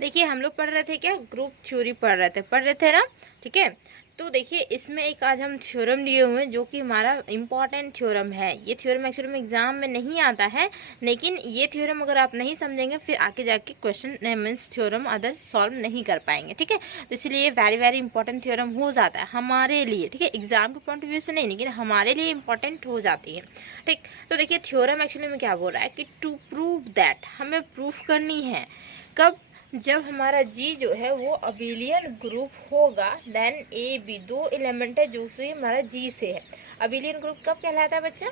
देखिए हम लोग पढ़ रहे थे क्या, ग्रुप थ्योरी पढ़ रहे थे ना, ठीक है। तो देखिए इसमें एक आज हम थ्योरम लिए हुए हैं जो कि हमारा इम्पॉर्टेंट थ्योरम है। ये थ्योरम एक्चुअली में एग्जाम में नहीं आता है, लेकिन ये थ्योरम अगर आप नहीं समझेंगे फिर आके जाके question means theorem other solve नहीं कर पाएंगे, ठीक है। तो इसलिए ये वेरी वेरी इंपॉर्टेंट थ्योरम हो जाता है हमारे लिए, ठीक है। एग्जाम के पॉइंट ऑफ व्यू से नहीं, लेकिन हमारे लिए इंपॉर्टेंट हो जाती है, ठीक। तो देखिए थ्योरम एक्चुअली में क्या बोल रहा है कि टू प्रूव दैट, हमें प्रूफ करनी है कब, जब हमारा जी जो है वो अबिलियन ग्रुप होगा देन ए बी, दो एलिमेंट है जो कि हमारा जी से है। अबिलियन ग्रुप कब कहलाता है बच्चा,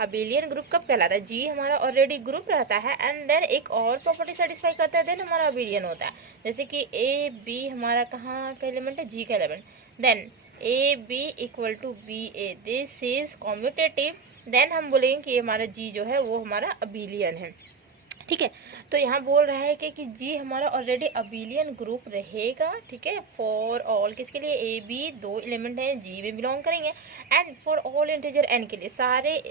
अबिलियन ग्रुप कब कहलाता है, जी हमारा ऑलरेडी ग्रुप रहता है एंड देन एक और प्रॉपर्टी सेटिस्फाई करता है देन हमारा अबिलियन होता है। जैसे कि ए बी हमारा कहाँ का एलिमेंट है, जी का element, then a b equal to b a, this is commutative, then हम बोलेंगे कि हमारा जी जो है वो हमारा अबिलियन है, ठीक है। तो यहाँ बोल रहा है कि जी हमारा ऑलरेडी अबिलियन ग्रुप रहेगा, ठीक है, फॉर ऑल, किसके लिए, ए बी दो एलिमेंट हैं जी में बिलोंग करेंगे, and for all integer n के लिए, सारे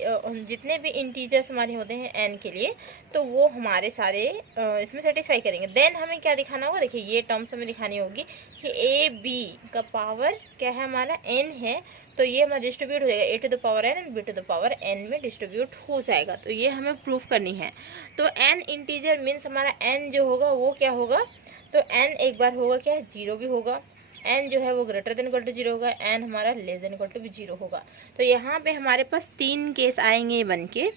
जितने भी इंटीजर्स हमारे होते हैं एन के लिए, तो वो हमारे सारे इसमें सेटिस्फाई करेंगे। देन हमें क्या दिखाना होगा, देखिए ये टर्म्स हमें दिखानी होगी कि ए बी का पावर क्या है हमारा एन है, तो ये हमारा डिस्ट्रीब्यूट हो जाएगा a to the power n and b to the power n में डिस्ट्रीब्यूट हो जाएगा। तो ये हमें प्रूफ करनी है। तो एन इंटीजर मीन्स हमारा एन जो होगा वो क्या होगा, तो एन एक बार होगा क्या, जीरो भी होगा, एन जो है वो greater than equal to zero होगा, एन हमारा लेस देन इक्वल टू भी जीरो होगा। तो यहाँ पे हमारे पास तीन केस आएंगे बन के,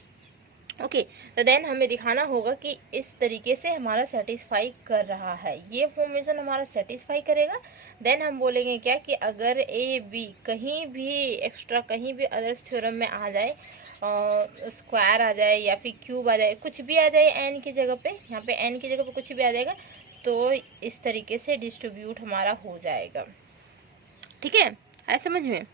ओके। तो देन हमें दिखाना होगा कि इस तरीके से हमारा सेटिस्फाई कर रहा है, ये फॉर्मेशन हमारा सेटिस्फाई करेगा। देन हम बोलेंगे क्या कि अगर ए बी कहीं भी एक्स्ट्रा, कहीं भी अदर थ्योरम में आ जाए, स्क्वायर आ जाए या फिर क्यूब आ जाए, कुछ भी आ जाए एन की जगह पे, यहाँ पे एन की जगह पे कुछ भी आ जाएगा, तो इस तरीके से डिस्ट्रीब्यूट हमारा हो जाएगा, ठीक है, है समझ में।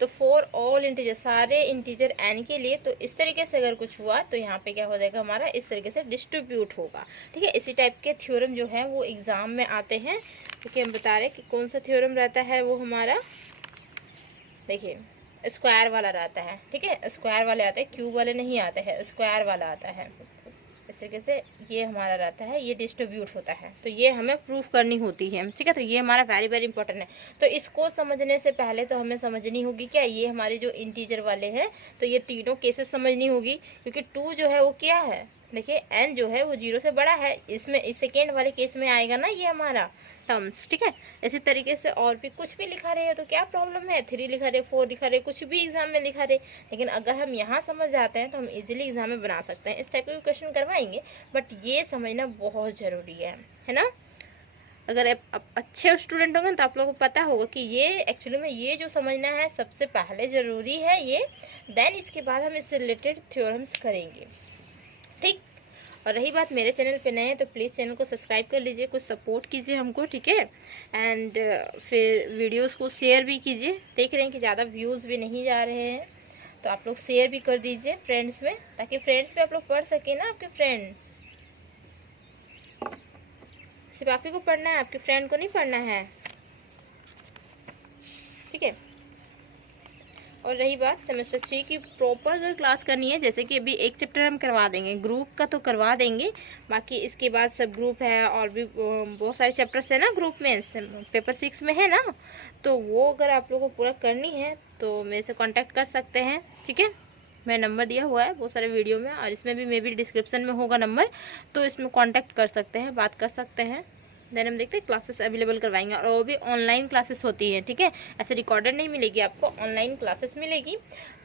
तो फॉर ऑल इंटीजर, सारे इंटीजर एन के लिए, तो इस तरीके से अगर कुछ हुआ तो यहाँ पे क्या हो जाएगा हमारा, इस तरीके से डिस्ट्रीब्यूट होगा, ठीक है। इसी टाइप के थ्योरम जो है वो एग्जाम में आते हैं, क्योंकि हम बता रहे हैं कि कौन सा थ्योरम रहता है वो हमारा, देखिए स्क्वायर वाला रहता है, ठीक है, स्क्वायर वाले आते हैं, क्यूब वाले नहीं आते हैं, स्क्वायर वाला आता है। इस तरीके से ये हमारा रहता है, ये डिस्ट्रीब्यूट होता है, तो ये हमें प्रूफ करनी होती है, ठीक है। तो ये हमारा वेरी वेरी इंपॉर्टेंट है। तो इसको समझने से पहले तो हमें समझनी होगी क्या, ये हमारे जो इंटीजर वाले हैं, तो ये तीनों केसेस समझनी होगी, क्योंकि टू जो है वो क्या है, देखिए एन जो है वो जीरो से बड़ा है, इसमें इस सेकेंड वाले केस में आएगा ना ये हमारा टर्म्स, ठीक है। इसी तरीके से और भी कुछ भी लिखा रहे हो तो क्या प्रॉब्लम है, 3 लिखा रहे, 4 लिखा रहे, कुछ भी एग्जाम में लिखा रहे, लेकिन अगर हम यहाँ समझ जाते हैं तो हम इजीली एग्जाम में बना सकते हैं। इस टाइप के क्वेश्चन करवाएंगे, बट ये समझना बहुत ज़रूरी है ना। अगर आप अच्छे स्टूडेंट होंगे तो आप लोगों को पता होगा कि ये एक्चुअली में ये जो समझना है सबसे पहले ज़रूरी है ये, देन इसके बाद हम इससे रिलेटेड थ्योरम्स करेंगे, ठीक। और रही बात मेरे चैनल पे नए हैं तो प्लीज़ चैनल को सब्सक्राइब कर लीजिए, कुछ सपोर्ट कीजिए हमको, ठीक है। एंड फिर वीडियोस को शेयर भी कीजिए, देख रहे हैं कि ज़्यादा व्यूज़ भी नहीं जा रहे हैं, तो आप लोग शेयर भी कर दीजिए फ्रेंड्स में, ताकि फ्रेंड्स भी आप लोग पढ़ सकें ना। आपके फ्रेंड, सिर्फ आप ही को पढ़ना है, आपके फ्रेंड को नहीं पढ़ना है, ठीक है। और रही बात सेमेस्टर 3 की प्रॉपर अगर क्लास करनी है, जैसे कि अभी एक चैप्टर हम करवा देंगे, ग्रुप का तो करवा देंगे, बाकी इसके बाद सब ग्रुप है और भी बहुत सारे चैप्टर्स है ना ग्रुप में, पेपर 6 में है ना, तो वो अगर आप लोगों को पूरा करनी है तो मेरे से कांटेक्ट कर सकते हैं, ठीक है। मेरा नंबर दिया हुआ है बहुत सारे वीडियो में, और इसमें भी मे बी डिस्क्रिप्शन में होगा नंबर, तो इसमें कॉन्टैक्ट कर सकते हैं, बात कर सकते हैं। देन हम देखते हैं क्लासेस अवेलेबल करवाएंगे, और वो भी ऑनलाइन क्लासेस होती हैं, ठीक है। ऐसे रिकॉर्डेड नहीं मिलेगी आपको, ऑनलाइन क्लासेस मिलेगी,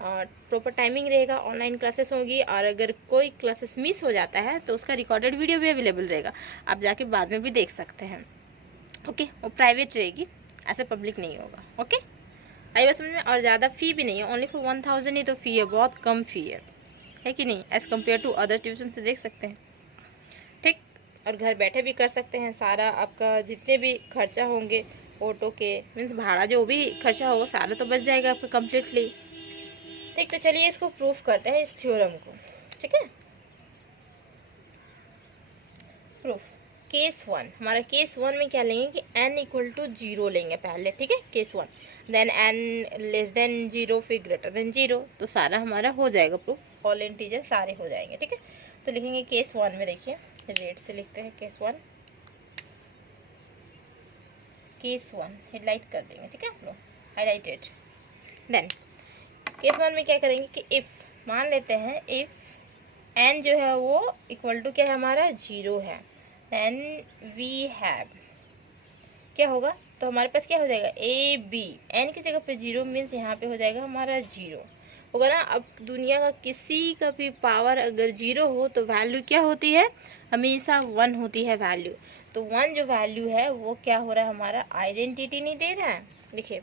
प्रॉपर टाइमिंग रहेगा, ऑनलाइन क्लासेस होगी, और अगर कोई क्लासेस मिस हो जाता है तो उसका रिकॉर्डेड वीडियो भी अवेलेबल रहेगा, आप जाके बाद में भी देख सकते हैं, ओके। वो प्राइवेट रहेगी, ऐसे पब्लिक नहीं होगा, ओके। आई बात समझ में। और ज़्यादा फ़ी भी नहीं है, ओनली फॉर 1000 ही तो फ़ी है, बहुत कम फ़ी है कि नहीं, as compare to other tuition से, देख सकते हैं, ठीक। और घर बैठे भी कर सकते हैं, सारा आपका जितने भी खर्चा होंगे ऑटो के मीन्स भाड़ा जो भी खर्चा होगा सारा तो बच जाएगा आपका कम्प्लीटली, ठीक। तो चलिए इसको प्रूफ करते हैं इस थ्योरम को, ठीक है। प्रूफ केस 1, हमारा केस 1 में क्या लेंगे कि n इक्वल टू 0 लेंगे पहले, ठीक है, case 1, then n less than 0, फिर ग्रेटर देन 0, तो सारा हमारा हो जाएगा प्रूफ, ऑल इंटीजर सारे हो जाएंगे, ठीक है। तो लिखेंगे केस 1 में, देखिए रेट से लिखते हैं केस 1, केस 1 हाईलाइट कर देंगे, ठीक है आप लोग, हाईलाइटेड। देन केस 1 में क्या करेंगे कि इफ़ मान लेते हैं इफ़ n जो है वो इक्वल टू क्या है हमारा 0 है, देन वी हैव क्या होगा, तो हमारे पास क्या हो जाएगा ए बी, n की जगह पे 0 मीन्स यहाँ पे हो जाएगा हमारा 0 होगा ना। अब दुनिया का किसी का भी पावर अगर 0 हो तो वैल्यू क्या होती है, हमेशा 1 होती है वैल्यू। तो 1 जो वैल्यू है वो क्या हो रहा है हमारा, आइडेंटिटी नहीं दे रहा है। देखिए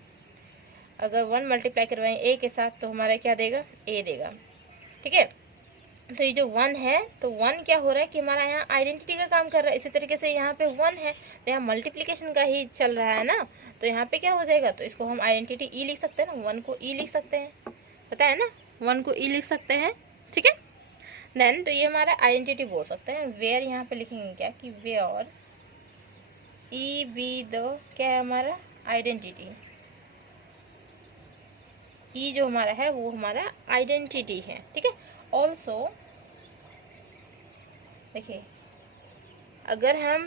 अगर 1 मल्टीप्लाई करवाएं ए के साथ तो हमारा क्या देगा, ए देगा, ठीक है। तो ये जो 1 है तो 1 क्या हो रहा है कि हमारा यहाँ आइडेंटिटी का काम कर रहा है। इसी तरीके से यहाँ पे 1 है तो यहाँ मल्टीप्लिकेशन का ही चल रहा है ना, तो यहाँ पे क्या हो जाएगा, तो इसको हम आइडेंटिटी ई लिख सकते हैं ना, 1 को ई लिख सकते हैं, पता है ना, 1 को ई लिख सकते हैं, ठीक है। देन तो ये हमारा आइडेंटिटी बोल सकते हैं। वेयर यहाँ पे लिखेंगे क्या कि वेयर ई बी द क्या है हमारा आइडेंटिटी, ई जो हमारा है वो हमारा आइडेंटिटी है, ठीक है। ऑल्सो देखिए अगर हम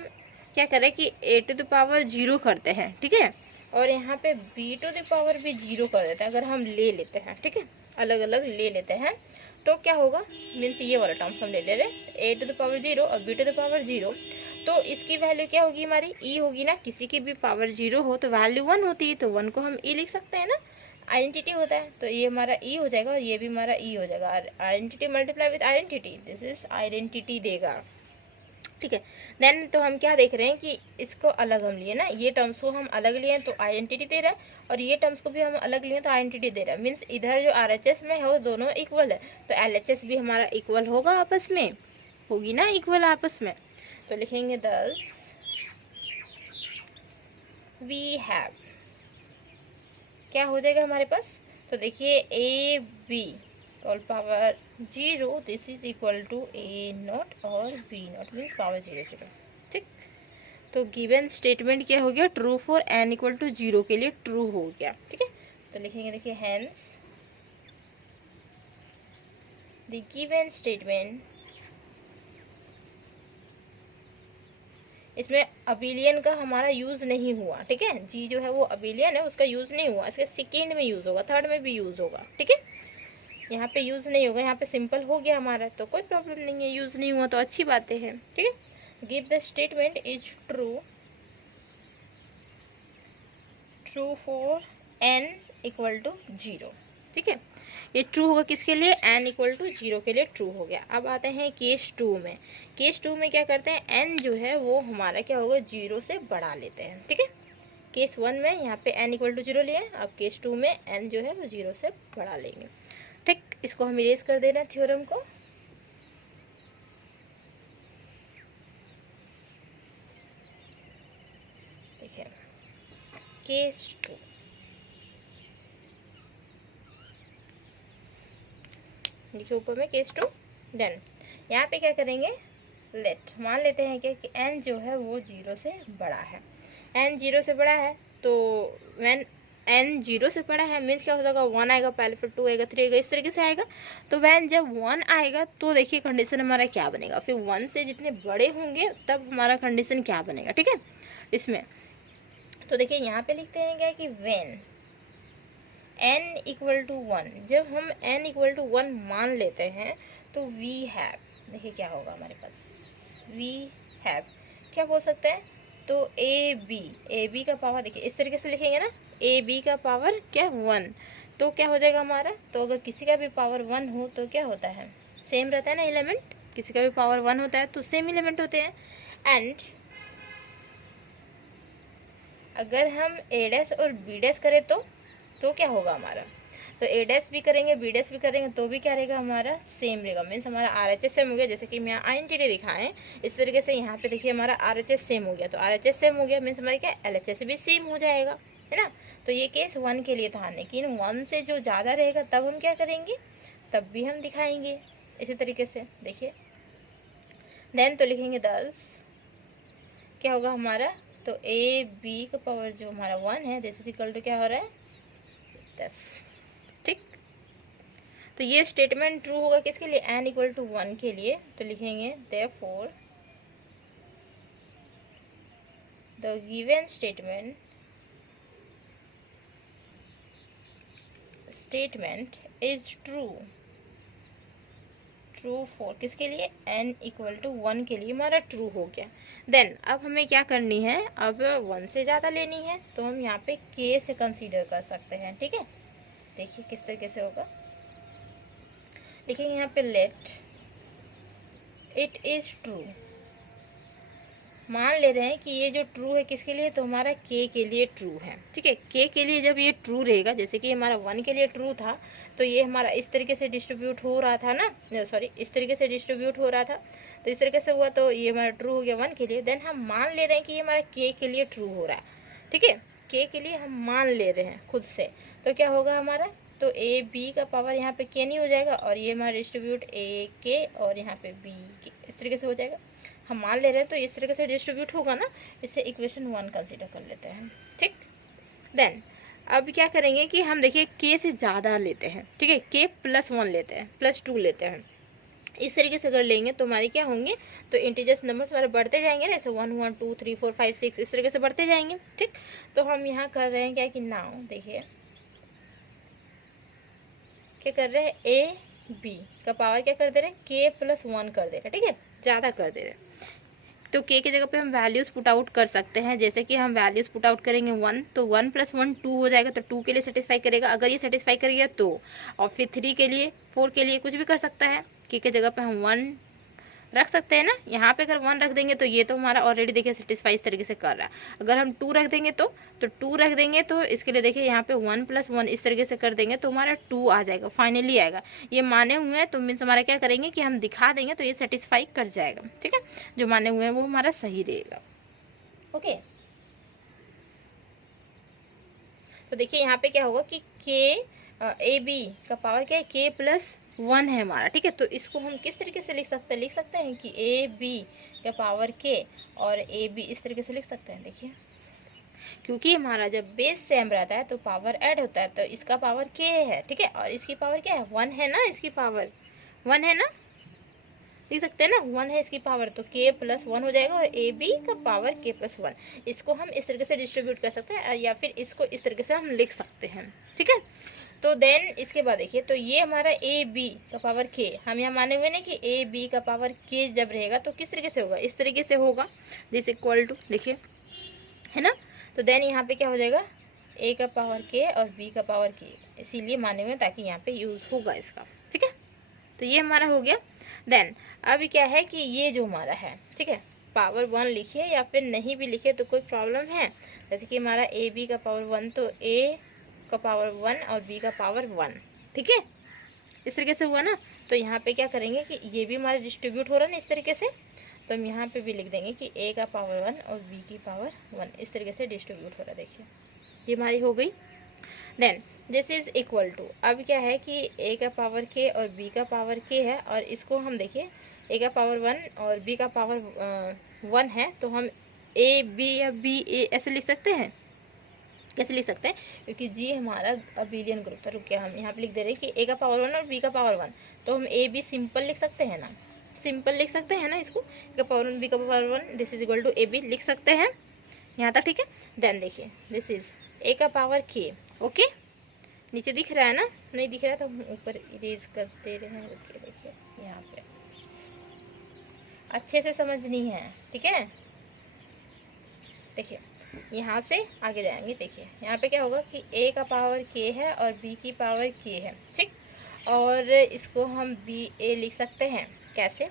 क्या करें कि a टू द पावर 0 करते हैं, ठीक है, और यहाँ पे b टू द पावर भी 0 कर देते हैं, अगर हम ले लेते हैं, ठीक है, अलग अलग ले लेते हैं, तो क्या होगा, मीन्स ये वाला टर्म्स हम ले ले रहे a टू द पावर 0 और b टू द पावर 0, तो इसकी वैल्यू क्या होगी हमारी e होगी ना, किसी की भी पावर 0 हो तो वैल्यू 1 होती है, तो 1 को हम e लिख सकते हैं ना, आइडेंटिटी होता है, तो ये हमारा ई हो जाएगा और ये भी हमारा ई हो जाएगा। Identity multiply with identity, this is identity देगा, ठीक है। देन तो हम क्या देख रहे हैं कि इसको अलग हम लिए ना, ये टर्म्स को हम अलग लिए तो आइडेंटिटी दे रहा है, और ये टर्म्स को भी हम अलग लिए तो आइडेंटिटी दे रहा है। मीन्स इधर जो RHS में है वो दोनों इक्वल है, तो LHS भी हमारा इक्वल होगा आपस में, होगी ना इक्वल आपस में। तो लिखेंगे दस वी हैव क्या हो जाएगा हमारे पास, तो देखिए a b whole power 0 this is equal to a naught और बी नॉट मीन्स पावर 0 0, ठीक। तो गिवन स्टेटमेंट क्या हो गया, true for n equal to 0 के लिए ट्रू हो गया, ठीक है। तो लिखेंगे देखिए हेंस द गिवन स्टेटमेंट, इसमें अबिलियन का हमारा यूज नहीं हुआ, ठीक है, जी जो है वो अबिलियन है उसका यूज नहीं हुआ, इसके सेकेंड में यूज होगा, थर्ड में भी यूज होगा, ठीक है। यहाँ पे यूज नहीं होगा, यहाँ पे सिंपल हो गया हमारा, तो कोई प्रॉब्लम नहीं है, यूज नहीं हुआ तो अच्छी बातें हैं, ठीक है। Give the statement is true for n equal to 0, ठीक है। ये ट्रू होगा किसके लिए, n इक्वल टू 0 के लिए ट्रू हो गया। अब आते हैं केस 2 में। केस 2 में क्या करते हैं, n जो है वो हमारा क्या होगा 0 से बढ़ा लेते हैं, ठीक है। केस 1 में यहाँ पे n इक्वल टू 0 लिए, अब केस 2 में n जो है वो 0 से बढ़ा लेंगे, ठीक। इसको हम इरेज कर दे रहे हैं थ्योरम को, देखिए केस 2, देखिए ऊपर में केस 2। देन यहाँ पे क्या करेंगे, लेट मान लेते हैं कि n जो है वो 0 से बड़ा है, n 0 से बड़ा है, तो व्हेन n 0 से बड़ा है मीन्स क्या हो जाएगा, 1 आएगा पहले, फिर 2 आएगा, 3 आएगा, इस तरीके से आएगा। तो व्हेन जब 1 आएगा तो देखिए कंडीशन हमारा क्या बनेगा, फिर 1 से जितने बड़े होंगे तब हमारा कंडीशन क्या बनेगा, ठीक है इसमें। तो देखिए यहाँ पे लिखते हैं क्या कि व्हेन n इक्वल टू 1, जब हम n इक्वल टू 1 मान लेते हैं तो वी हैव, देखिए क्या होगा हमारे पास, वी हैव क्या बोल सकते हैं, तो ए बी का पावर, देखिए इस तरीके से लिखेंगे ना, ए बी का पावर क्या 1, तो क्या हो जाएगा हमारा, तो अगर किसी का भी पावर 1 हो तो क्या होता है, सेम रहता है ना एलिमेंट, किसी का भी पावर 1 होता है तो सेम एलिमेंट होते हैं। एंड अगर हम ए डैश और बी डैश करें तो क्या होगा हमारा, तो ए डैश भी करेंगे बी डैश भी करेंगे तो भी क्या रहेगा हमारा, सेम रहेगा, मीन्स हमारा RHS सेम हो गया। जैसे कि मैं यहाँ आइडेंटिटी दिखाएं इस तरीके से, यहाँ पे देखिए हमारा RHS सेम हो गया, तो RHS सेम हो गया मीन्स हमारी क्या LHS भी सेम हो जाएगा, है ना। तो ये केस 1 के लिए था, लेकिन 1 से जो ज़्यादा रहेगा तब हम क्या करेंगे, तब भी हम दिखाएंगे इसी तरीके से, देखिए। देन तो लिखेंगे 10 क्या होगा हमारा, तो ए बी का पावर जो हमारा 1 है दिस इज इक्वल टू क्या हो रहा है 10, ठीक। तो ये स्टेटमेंट ट्रू होगा किसके लिए, n इक्वल टू 1 के लिए, तो लिखेंगे therefore the given statement statement is true, true for किसके लिए, n इक्वल टू 1 के लिए हमारा ट्रू हो गया। देन अब हमें क्या करनी है, अब 1 से ज़्यादा लेनी है तो हम यहाँ पे k से कंसीडर कर सकते हैं, ठीक है। देखिए किस तरीके से होगा, देखिए यहाँ पे लेट इट इज ट्रू, मान ले रहे हैं कि ये जो ट्रू है किसके लिए, तो हमारा k के लिए ट्रू है, ठीक है। k के लिए जब ये ट्रू रहेगा, जैसे कि हमारा 1 के लिए ट्रू था तो ये हमारा इस तरीके से डिस्ट्रीब्यूट हो रहा था ना, सॉरी इस तरीके से डिस्ट्रीब्यूट हो रहा था, तो इस तरीके से हुआ तो ये हमारा ट्रू हो गया 1 के लिए। देन हम मान ले रहे हैं कि ये हमारा k के लिए ट्रू हो रहा है, ठीक है। k के लिए हम मान ले रहे हैं खुद से, तो क्या होगा हमारा, तो a b का पावर यहाँ पे k नहीं हो जाएगा और ये हमारा डिस्ट्रीब्यूट a k और यहाँ पे b k इस तरीके से हो जाएगा। हम मान ले रहे हैं तो इस तरीके से डिस्ट्रीब्यूट होगा ना, इससे इक्वेशन 1 कंसीडर कर लेते हैं, ठीक। देन अब क्या करेंगे कि हम देखिए k से ज़्यादा लेते हैं, ठीक है, k प्लस 1 लेते हैं, प्लस 2 लेते हैं। इस तरीके से अगर लेंगे तो हमारे क्या होंगे, तो इंटीजर्स नंबर्स हमारे बढ़ते जाएंगे ना, ऐसे 1 1 2 3 4 5 6 इस तरीके से बढ़ते जाएंगे, ठीक। तो हम यहाँ कर रहे हैं क्या कि नाउ देखिए क्या कर रहे हैं, ए बी का पावर क्या कर दे रहे हैं, k प्लस 1 कर दे रहे हैं, ठीक है, ज़्यादा कर दे रहे हैं। तो k की जगह पे हम वैल्यूज़ पुट आउट कर सकते हैं, जैसे कि हम वैल्यूज़ पुट आउट करेंगे 1 तो 1 प्लस 1 2 हो जाएगा, तो 2 के लिए सेटिस्फाई करेगा, अगर ये सेटिस्फाई करेगा तो, और फिर 3 के लिए 4 के लिए कुछ भी कर सकता है। k की जगह पे हम 1 रख सकते हैं ना, यहाँ पे अगर 1 रख देंगे तो ये तो हमारा ऑलरेडी देखिए सेटिस्फाई इस तरीके से कर रहा है। अगर हम 2 रख देंगे तो 2 रख देंगे तो इसके लिए देखिए यहाँ पे 1 प्लस 1 इस तरीके से कर देंगे तो हमारा 2 आ जाएगा, फाइनली आएगा। ये माने हुए हैं तो मीन्स हमारा क्या करेंगे कि हम दिखा देंगे तो ये सेटिस्फाई कर जाएगा, ठीक है। जो माने हुए हैं वो हमारा सही रहेगा, ओके। तो देखिए यहाँ पे क्या होगा कि ए बी का पावर क्या है, k प्लस 1 है हमारा, ठीक है। तो इसको हम किस तरीके से लिख सकते हैं, लिख सकते हैं कि ए बी का पावर k और ए बी इस तरीके से लिख सकते हैं। देखिए क्योंकि हमारा जब बेस सेम रहता है तो पावर ऐड होता है, तो इसका पावर k है, ठीक है, और इसकी पावर क्या है 1 है ना, इसकी पावर 1 है ना, लिख सकते हैं ना 1 है इसकी पावर, तो k प्लस 1 हो जाएगा और ए बी का पावर k प्लस 1। इसको हम इस तरीके से डिस्ट्रीब्यूट कर सकते हैं या फिर इसको इस तरीके से हम लिख सकते हैं, ठीक है। तो देन इसके बाद देखिए, तो ये हमारा ए बी का पावर k, हम यहाँ माने हुए ना कि ए बी का पावर k जब रहेगा तो किस तरीके से होगा, इस तरीके से होगा, दिस इक्वल टू, देखिए है ना। तो देन यहाँ पे क्या हो जाएगा, a का पावर k और b का पावर k, इसीलिए माने हुए ताकि यहाँ पे यूज होगा इसका, ठीक है। तो ये हमारा हो गया। देन अभी क्या है कि ये जो हमारा है, ठीक है, पावर 1 लिखिए या फिर नहीं भी लिखिए तो कोई प्रॉब्लम है, जैसे कि हमारा ए बी का पावर 1 तो a का पावर 1 और b का पावर 1, ठीक है, इस तरीके से हुआ ना। तो यहाँ पे क्या करेंगे कि ये भी हमारा डिस्ट्रीब्यूट हो रहा है ना इस तरीके से, तो हम यहाँ पे भी लिख देंगे कि a का पावर 1 और b की पावर 1 इस तरीके से डिस्ट्रीब्यूट हो रहा है, देखिए ये हमारी हो गई। Then this is equal to, अब क्या है कि a का पावर k और b का पावर k है, और इसको हम देखिए a का पावर 1 और b का पावर 1 है, तो हम a b या b a ऐसे लिख सकते हैं। कैसे लिख सकते हैं, क्योंकि जी हमारा अबिलियन ग्रुप था, रुकिए हम यहाँ पे लिख दे रहे हैं कि a का पावर 1 और b का पावर 1, तो हम a b सिंपल लिख सकते हैं ना, सिंपल लिख सकते हैं ना इसको, a का पावर 1 b का power 1 this is equal to a b लिख सकते हैं यहाँ तक, ठीक है। देन देखिए दिस इज a का पावर k, ओके, नीचे दिख रहा है ना, नहीं दिख रहा है तो हम ऊपर इरेज करते रहे, ओके देखिए यहाँ पे अच्छे से समझनी है, ठीक है। देखिए यहाँ से आगे जाएंगे, देखिए यहाँ पे क्या होगा कि a का पावर k है और b की पावर k है, ठीक, और इसको हम b a लिख सकते हैं, कैसे,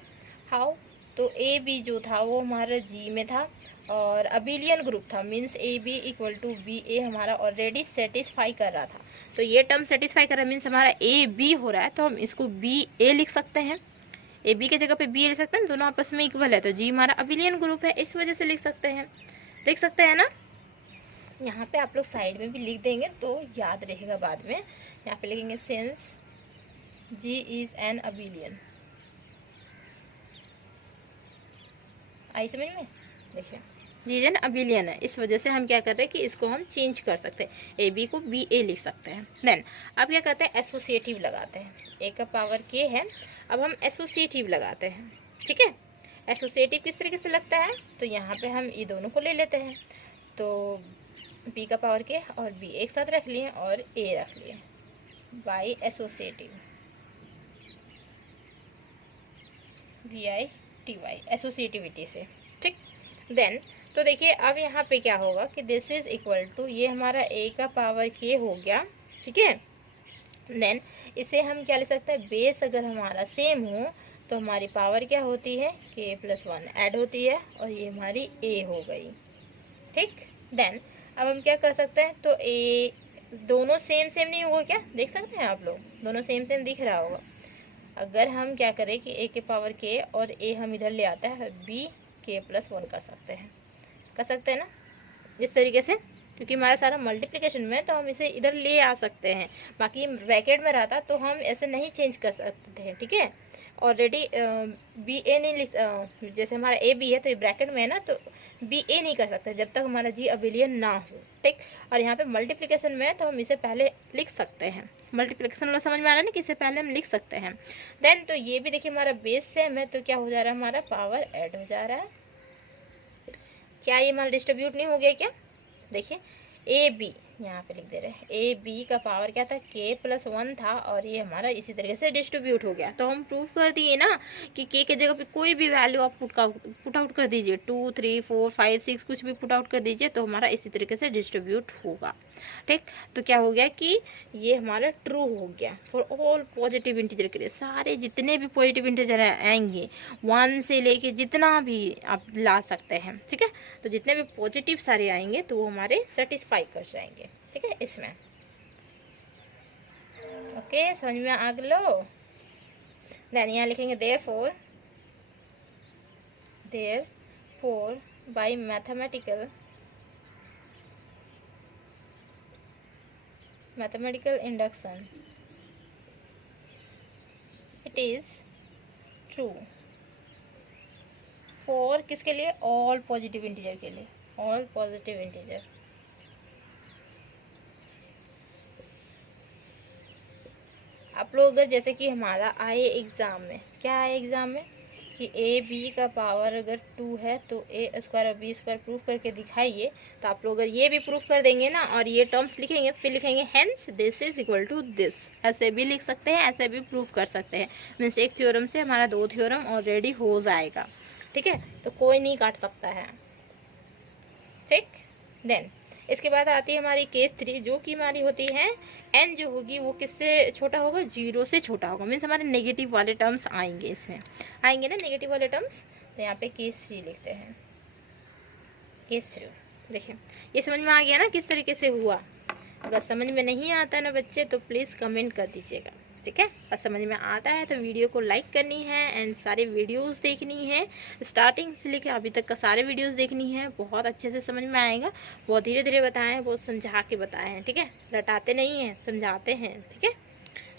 हाउ, तो a b जो था वो हमारा g में था और अबिलियन ग्रुप था, means a b equal to b a हमारा ऑलरेडी सेटिस्फाई कर रहा था, तो ये टर्म सेटिस्फाई कर रहा है मीन्स हमारा ए बी हो रहा है, तो हम इसको बी ए लिख सकते हैं, ए बी की जगह पे बी ए लिख सकते हैं, दोनों आपस में इक्वल है, तो जी हमारा अबिलियन ग्रुप है, इस वजह से लिख सकते हैं, लिख सकते हैं ना। यहाँ पे आप लोग साइड में भी लिख देंगे तो याद रहेगा बाद में, यहाँ पे लिखेंगे since G is an abelian, I समझ में, देखिए जी एन अबिलियन है, इस वजह से हम क्या कर रहे हैं कि इसको हम चेंज कर सकते हैं, ए बी को बी ए लिख सकते हैं। देन अब क्या करते हैं, एसोसिएटिव लगाते हैं, ए का पावर के है, अब हम एसोसिएटिव लगाते हैं, ठीक है। एसोसिएटिव किस तरीके से लगता है, तो यहाँ पे हम ये दोनों को ले लेते हैं, तो b का पावर के और b एक साथ रख लिए और a रख लिए, बाई एसोसिएटिव, VITY, एसोसिएटिविटी से, ठीक। देन तो देखिए अब यहाँ पे क्या होगा कि दिस इज इक्वल टू, ये हमारा a का पावर k हो गया, ठीक है। देन इसे हम क्या ले सकते हैं, बेस अगर हमारा सेम हो तो हमारी पावर क्या होती है, k+1 ऐड होती है, और ये हमारी a हो गई, ठीक। देन अब हम क्या कर सकते हैं, तो a दोनों सेम सेम नहीं होगा क्या, देख सकते हैं आप लोग, दोनों सेम सेम दिख रहा होगा। अगर हम क्या करें कि a के पावर k और a हम इधर ले आता है, b k+1 कर सकते हैं ना इस तरीके से, क्योंकि हमारा सारा मल्टीप्लिकेशन में, तो हम इसे इधर ले आ सकते हैं। बाकी ब्रैकेट में रहता तो हम ऐसे नहीं चेंज कर सकते हैं, ठीक है। ऑलरेडी बी ए नहीं जैसे हमारा ए बी है तो ये ब्रैकेट में है ना, तो बी ए नहीं कर सकते जब तक हमारा जी अबिलियन ना हो, ठीक। और यहाँ पे मल्टीप्लिकेशन में है तो हम इसे पहले लिख सकते हैं, मल्टीप्लिकेशन वाला समझ में आ रहा है ना कि इसे पहले हम लिख सकते हैं। देन तो ये भी देखिए हमारा बेस सेम है, तो क्या हो जा रहा है, हमारा पावर ऐड हो जा रहा है। क्या ये हमारा डिस्ट्रीब्यूट नहीं हो गया क्या, देखिए ए बी यहाँ पे लिख दे रहे हैं, ए बी का पावर क्या था, k+1 था, और ये हमारा इसी तरीके से डिस्ट्रीब्यूट हो गया। तो हम प्रूव कर दिए ना कि k के जगह पे कोई भी वैल्यू आप पुट आउट कर दीजिए, 2 3 4 5 6 कुछ भी पुट आउट कर दीजिए, तो हमारा इसी तरीके से डिस्ट्रीब्यूट होगा, ठीक। तो क्या हो गया कि ये हमारा ट्रू हो गया फॉर ऑल पॉजिटिव इंटीजर के लिए, सारे जितने भी पॉजिटिव इंटीजर आएंगे 1 से लेके जितना भी आप ला सकते हैं, ठीक है। तो जितने भी पॉजिटिव सारे आएंगे तो वो हमारे सेटिस्फाई कर जाएंगे, ठीक है इसमें। ओके, समझ में आ लो। देन यहाँ लिखेंगे therefore by mathematical induction it is true for किसके लिए, ऑल पॉजिटिव इंटीजर के लिए, ऑल पॉजिटिव इंटीजर। आप लोग अगर जैसे कि हमारा आए एग्जाम में, क्या आए एग्जाम में कि ए बी का पावर अगर 2 है तो a² और b² प्रूफ करके दिखाइए, तो आप लोग अगर ये भी प्रूफ कर देंगे ना और ये टर्म्स लिखेंगे, फिर लिखेंगे hence this is equal to this, ऐसे भी लिख सकते हैं, ऐसे भी प्रूफ कर सकते हैं। मीन्स एक थ्योरम से हमारा 2 थ्योरम ऑलरेडी हो जाएगा, ठीक है। तो कोई नहीं काट सकता है, ठीक। देन इसके बाद आती है हमारी केस 3, जो कि हमारी होती है n जो होगी वो किससे छोटा होगा, 0 से छोटा होगा। मीन्स हमारे नेगेटिव वाले टर्म्स आएंगे, इसमें आएंगे ना नेगेटिव वाले टर्म्स। तो यहाँ पे केस 3 लिखते हैं, केस 3 देखिए, ये समझ में आ गया ना किस तरीके से हुआ। अगर समझ में नहीं आता ना बच्चे तो प्लीज़ कमेंट कर दीजिएगा, ठीक है। और समझ में आता है तो वीडियो को लाइक करनी है एंड सारे वीडियोस देखनी है, स्टार्टिंग से लेकर अभी तक का सारे वीडियोस देखनी है, बहुत अच्छे से समझ में आएगा। बहुत धीरे धीरे बताएं हैं, बहुत समझा के बताएं हैं, ठीक है, रटाते नहीं हैं, समझाते हैं, ठीक है।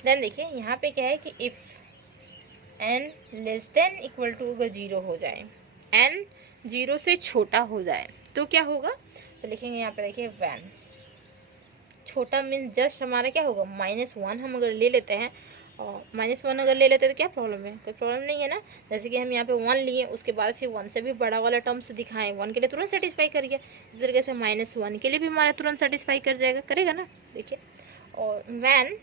देन देखिए यहाँ पे क्या है कि if n less than equal to अगर 0 हो जाए, n 0 से छोटा हो जाए तो क्या होगा, तो लिखेंगे यहाँ पे देखिए वैन, छोटा मीन्स जस्ट हमारा क्या होगा, -1 हम अगर ले लेते हैं, और -1 अगर ले लेते हैं तो क्या प्रॉब्लम है, कोई प्रॉब्लम नहीं है ना। जैसे कि हम यहाँ पे 1 लिए, उसके बाद फिर 1 से भी बड़ा वाला टर्म्स दिखाएं, 1 के लिए तुरंत सेटिस्फाई कर गया, इस तरीके से -1 के लिए भी हमारा तुरंत सेटिस्फाई कर जाएगा, करेगा ना, देखिए। और वैन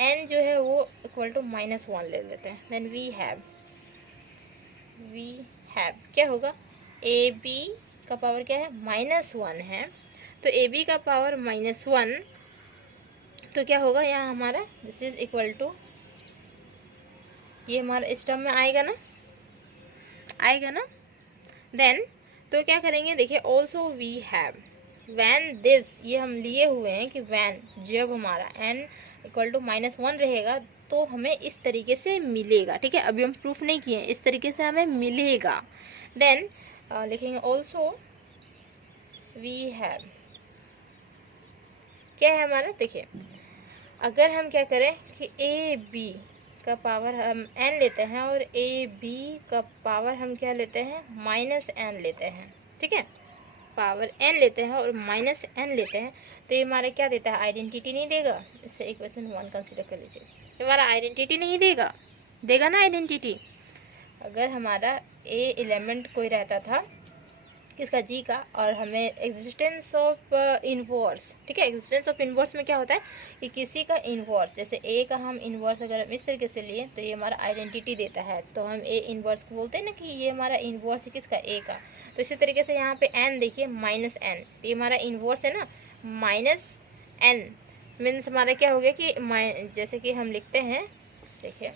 n जो है वो इक्वल टू -1 ले लेते हैं, देन वी हैव क्या होगा, ए बी का पावर क्या है, -1 है, तो ए बी का पावर -1, तो क्या होगा यहाँ हमारा दिस इज इक्वल टू, ये हमारा इस टर्म में आएगा ना, देन तो क्या करेंगे, देखिए also we have when this, ये हम लिए हुए हैं कि वैन जब हमारा n इक्वल टू -1 रहेगा तो हमें इस तरीके से मिलेगा, ठीक है। अभी हम प्रूफ नहीं किए, इस तरीके से हमें मिलेगा। देन लिखेंगे ऑल्सो वी हैव, क्या है हमारा, देखिए अगर हम क्या करें कि ए बी का पावर हम n लेते हैं और ए बी का पावर हम क्या लेते हैं, -n लेते हैं, ठीक है, पावर n लेते हैं और -n लेते हैं, तो ये हमारा क्या देता है, आइडेंटिटी नहीं देगा। इससे इक्वेशन 1 कंसीडर कर लीजिए, ये हमारा आइडेंटिटी नहीं देगा, देगा ना आइडेंटिटी। अगर हमारा ए एलिमेंट कोई रहता था किसका, जी का, और हमें एग्जिस्टेंस ऑफ इनवर्स, ठीक है। एग्जिस्टेंस ऑफ इनवर्स में क्या होता है कि किसी का इनवर्स, जैसे ए का हम इनवर्स अगर हम इस तरीके से लिए तो ये हमारा आइडेंटिटी देता है, तो हम ए इनवर्स को बोलते हैं ना कि ये हमारा इनवर्स है किसका, ए का। तो इसी तरीके से यहाँ पे एन देखिए, माइनस एन, ये हमारा इनवर्स है ना, माइनस एन मीन्स हमारा क्या हो गया कि जैसे कि हम लिखते हैं, देखिए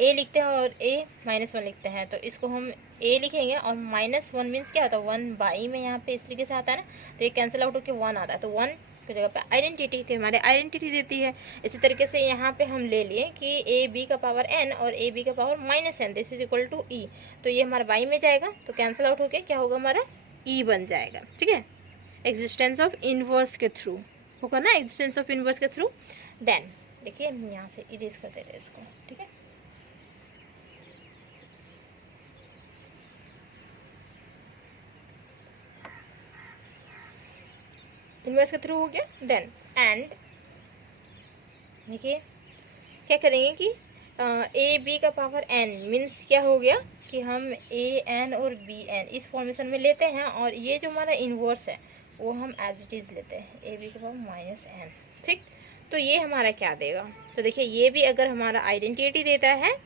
ए लिखते हैं और ए -1 लिखते हैं, तो इसको हम ए लिखेंगे और -1 मीन्स क्या होता है, 1 बाई में यहाँ पे इस तरीके से आता है ना, तो ये कैंसिल आउट होकर 1 आता है, तो 1 की जगह पे आइडेंटिटी, तो हमारे आइडेंटिटी देती है। इसी तरीके से यहाँ पे हम ले लिए कि ए बी का पावर n और ए बी का power -n, this is equal to e, तो ये हमारा बाई में जाएगा, तो कैंसिल आउट होके क्या होगा, हमारा ई बन जाएगा, ठीक है। एग्जिस्टेंस ऑफ इनवर्स के थ्रू होगा ना, एग्जिस्टेंस ऑफ इनवर्स के थ्रू। देन देखिए हम यहाँ से इरेज कर देते हैं इसको, ठीक है। इनवर्स के थ्रू हो गया। देन एंड देखिए क्या करेंगे कि ए बी का पावर n मीन्स क्या हो गया कि हम ए एन और बी एन इस फॉर्मेशन में लेते हैं, और ये जो हमारा इनवर्स है वो हम एज इट इज लेते हैं, ए बी का पावर -n, ठीक। तो ये हमारा क्या देगा, तो देखिए ये भी अगर हमारा आइडेंटिटी देता है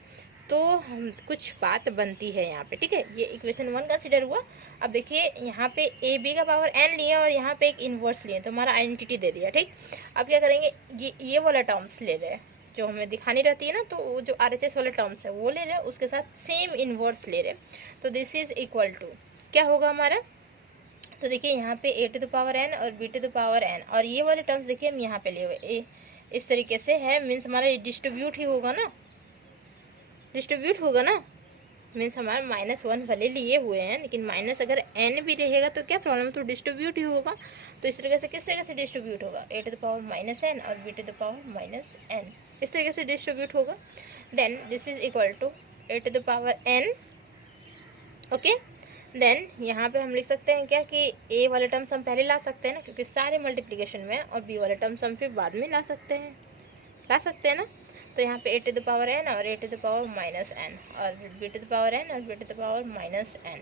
तो हम कुछ बात बनती है यहाँ पे, ठीक है। ये इक्वेशन 1 कंसिडर हुआ। अब देखिए यहाँ पे ए बी का पावर n लिया और यहाँ पे एक इनवर्स लिए, तो हमारा आइडेंटिटी दे दिया, ठीक। अब क्या करेंगे, ये वाला टर्म्स ले रहे हैं जो हमें दिखानी रहती है ना, तो जो RHS वाले टर्म्स है वो ले रहे हैं, उसके साथ सेम इनवर्स ले रहे हैं, तो दिस इज इक्वल टू क्या होगा हमारा, तो देखिए यहाँ पे a to the power n और b to the power n, और ये वाले टर्म्स देखिए हम यहाँ पे लिए हुए ए इस तरीके से है, मीन्स हमारा डिस्ट्रीब्यूट ही होगा ना, डिस्ट्रीब्यूट होगा ना, मीन्स हमारा -1 भले लिए हुए हैं, लेकिन माइनस अगर n भी रहेगा तो क्या प्रॉब्लम, तो डिस्ट्रीब्यूट ही होगा। तो इस तरीके से किस तरीके से डिस्ट्रीब्यूट होगा, a to the power -n और b to the power -n, इस तरीके से डिस्ट्रीब्यूट होगा। Then this is equal to a to the power n, okay. Then यहाँ पे हम लिख सकते हैं क्या कि a वाले टर्म्स हम पहले ला सकते हैं ना, क्योंकि सारे मल्टीप्लिकेशन में, और b वाले टर्म्स हम फिर बाद में ला सकते हैं ना। तो यहाँ पे a to the power n और a to the power -n और b to the power n और b to the power -n।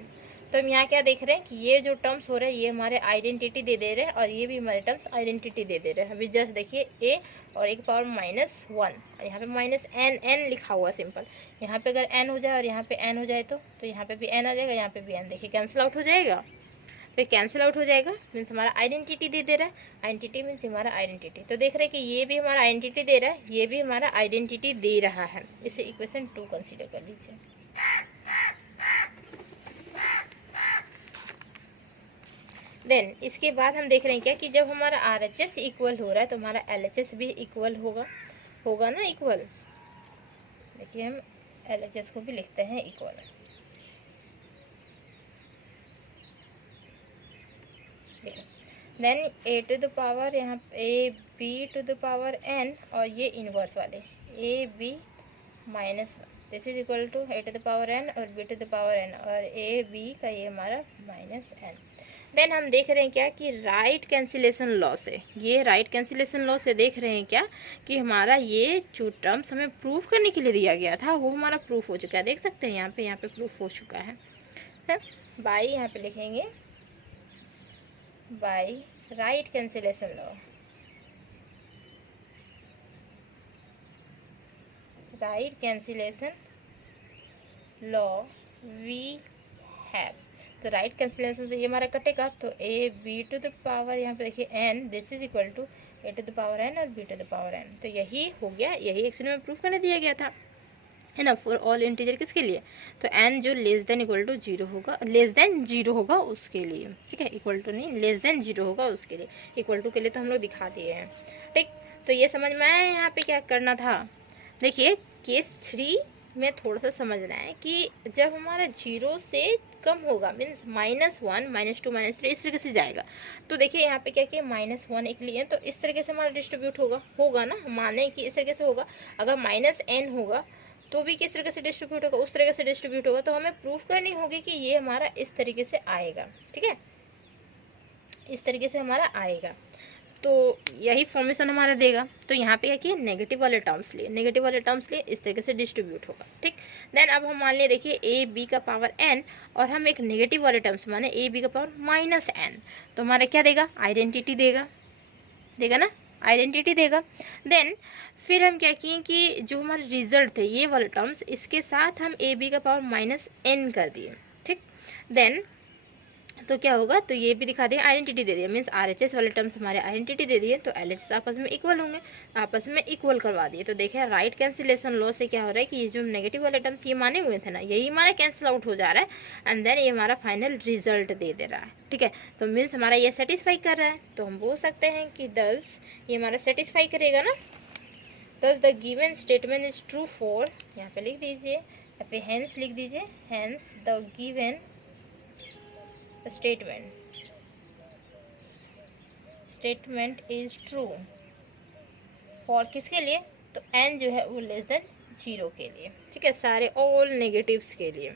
तो हम यहाँ क्या देख रहे हैं कि ये जो टर्म्स हो रहे हैं ये हमारे आइडेंटिटी दे रहे हैं, और ये भी हमारे टर्म्स आइडेंटिटी दे रहे हैं। अभी जस्ट देखिए a और एक पावर -1, यहाँ पे -n लिखा हुआ सिंपल, यहाँ पे अगर n हो जाए और यहाँ पे n हो जाए तो यहाँ पे भी n आ जाएगा, यहाँ पे भी n, देखिए कैंसिल आउट हो जाएगा, तो कैंसिल आउट हो जाएगा, मीन्स हमारा आइडेंटिटी दे रहा है, आइडेंटिटी मीन्स हमारा आइडेंटिटी। तो देख रहे हैं कि ये भी हमारा आइडेंटिटी दे रहा है, ये भी हमारा आइडेंटिटी दे रहा है, इसे इक्वेशन 2 कंसीडर कर लीजिए। देन इसके बाद हम देख रहे हैं क्या कि जब हमारा RHS इक्वल हो रहा है तो हमारा LHS भी इक्वल होगा ना, इक्वल। देखिए हम LHS को भी लिखते हैं equal, then a to the power यहाँ a b to the power n, और ये इनवर्स वाले a b -1, this is equal to a to the power n और b to the power n, और a b का ये हमारा -n। Then हम देख रहे हैं क्या कि राइट कैंसिलेशन लॉ से, ये राइट कैंसिलेशन लॉ से देख रहे हैं क्या कि हमारा ये जो टर्म्स हमें प्रूफ करने के लिए दिया गया था वो हमारा प्रूफ हो चुका है, देख सकते हैं यहाँ पे प्रूफ हो चुका है। बाई यहाँ पे लिखेंगे by right cancellation law, right cancellation law we have, तो राइट कैंसिलेशन से ये हमारा कटेगा, तो a b to the power यहाँ पे देखिए n, this is equal to a to the power n और b to the power n, तो यही हो गया, यही एक्चुअली में प्रूफ करने दिया गया था, है ना, फॉर ऑल इंटीजर किसके लिए, तो n जो लेस देन इक्वल टू 0 होगा, लेस देन 0 होगा उसके लिए, ठीक है, इक्वल टू नहीं, लेस देन 0 होगा उसके लिए, इक्वल टू के लिए तो हम लोग दिखा दिए हैं, ठीक। तो ये समझ में आया यहाँ पे क्या करना था। देखिए केस 3 में थोड़ा सा समझना है कि जब हमारा 0 से कम होगा, मीन्स -1 -2 -3 इस तरीके से जाएगा, तो देखिए यहाँ पे क्या किया, -1 एक लिए, तो इस तरीके से हमारा डिस्ट्रीब्यूट होगा ना, माने कि इस तरीके से होगा। अगर -n होगा तो भी किस तरीके से डिस्ट्रीब्यूट होगा, उस तरीके से डिस्ट्रीब्यूट होगा, तो हमें प्रूफ करनी होगी कि ये हमारा इस तरीके से आएगा, ठीक है, इस तरीके से हमारा आएगा। तो यही फॉर्मेशन हमारा देगा। तो यहाँ पे क्या किया, नेगेटिव वाले टर्म्स लिए, नेगेटिव वाले टर्म्स लिए, इस तरीके से डिस्ट्रीब्यूट होगा। ठीक, देन अब हम मान लिए देखिए ए बी का पावर n और हम एक नेगेटिव वाले टर्म्स माने ए बी का पावर -n, तो हमारा क्या देगा, आइडेंटिटी देगा, देगा ना, आइडेंटिटी देगा। देन फिर हम क्या किए कि जो हमारे रिजल्ट थे ये वाले टर्म्स, इसके साथ हम ए बी का पावर -n कर दिए। ठीक, देन तो क्या होगा, तो ये भी दिखा दिया, आइडेंटिटी दे दिया, मीन्स RHS वाले टर्म्स हमारे आइडेंटिटी दे दिए, तो LHS आपस में इक्वल होंगे, आपस में इक्वल करवा दिए। तो देखिए राइट कैंसिलेशन लॉ से क्या हो रहा है कि ये जो नेगेटिव वाले टर्म्स ये माने हुए थे ना, यही हमारा कैंसिल आउट हो जा रहा है एंड देन ये हमारा फाइनल रिजल्ट दे रहा है। ठीक है, तो मीन्स हमारा ये सेटिस्फाई कर रहा है, तो हम बोल सकते हैं कि दस ये हमारा सेटिस्फाई करेगा ना। दस the given statement is true for, यहाँ पे लिख दीजिए या फिर हेंस लिख दीजिए, hence the given statement is true for किसके लिए, तो n जो है वो लेस देन 0 के लिए। ठीक है, सारे ऑल नेगेटिव्स के लिए,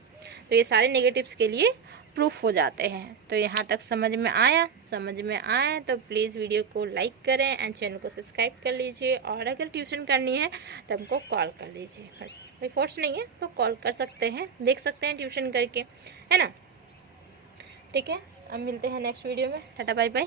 तो ये सारे नेगेटिव्स के लिए प्रूफ हो जाते हैं। तो यहाँ तक समझ में आया, समझ में आया तो प्लीज़ वीडियो को लाइक करें एंड चैनल को सब्सक्राइब कर लीजिए, और अगर ट्यूशन करनी है तो हमको कॉल कर लीजिए, बस कोई फोर्स नहीं है, तो कॉल कर सकते हैं, देख सकते हैं ट्यूशन करके, है ना। ठीक है, अब मिलते हैं नेक्स्ट वीडियो में, टाटा बाय बाय।